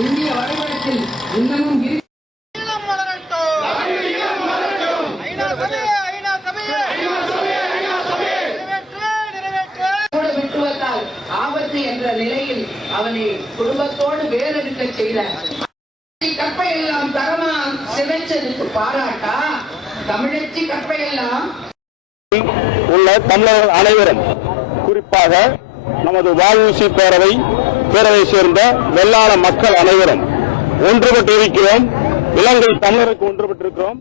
இந்திய வரைபடத்தில் இன்னமும் விட்டுவதால் ஆபத்து என்ற நிலையில் அவனை குடும்பத்தோடு வேறெடுக்க செய்த கற்பையெல்லாம் தரமா சிதைச்சதுக்கு பாராட்டா தமிழச்சி கற்பையெல்லாம் உள்ள தமிழர் அனைவரும், குறிப்பாக நமது வஉசி பேரவை சேர்ந்த வெள்ளாள மக்கள் அனைவரும் ஒன்றுபட்டு இருக்கிறோம். இலங்கை தமிழருக்கு ஒன்றுபட்டிருக்கிறோம்.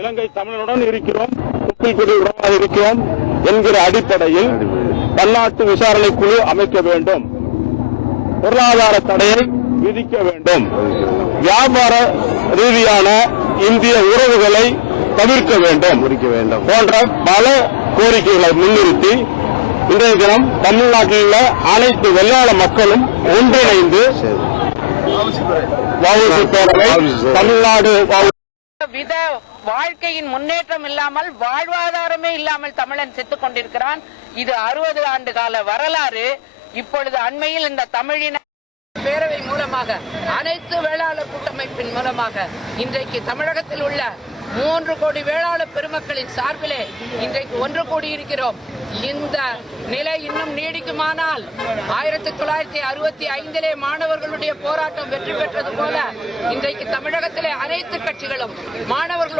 இலங்கை தமிழருடன் இருக்கிறோம், உடனாக இருக்கிறோம் என்கிற அடிப்படையில் பன்னாட்டு விசாரணை குழு அமைக்க வேண்டும். பொருளாதார தடையை விதிக்க வேண்டும். வியாபார ரீதியான இந்திய உறவுகளை தவிர்க்க வேண்டும் போன்ற பல கோரிக்கைகளை முன்னிறுத்தி இன்றைய தினம் தமிழ்நாட்டில் உள்ள அனைத்து வெள்ளாள மக்களும் ஒன்றிணைந்து வஉசி பேரவை தமிழ்நாடு வித வாழ்க்கையின் முன்னேற்றம் இல்லாமல் வாழ்வாதாரமே இல்லாமல் தமிழன் செத்துக் கொண்டிருக்கிறான். இது 60 ஆண்டு கால வரலாறு. இப்பொழுது அண்மையில் இந்த தமிழின பேரவை மூலமாக அனைத்து வேளாளர் கூட்டமைப்பின் மூலமாக இன்றைக்கு தமிழகத்தில் உள்ள 3 கோடி வேளாளர் பெருமக்களின் சார்பிலே இன்றைக்கு ஒன்று கூடியிருக்கிறோம். இந்த நிலை இன்னும் நீடிக்குமானால் 1965 மாணவர்களுடைய போராட்டம் வெற்றி பெற்றது போல இன்றைக்கு தமிழகத்திலே அனைத்து கட்சிகளும் மாணவர்களோடு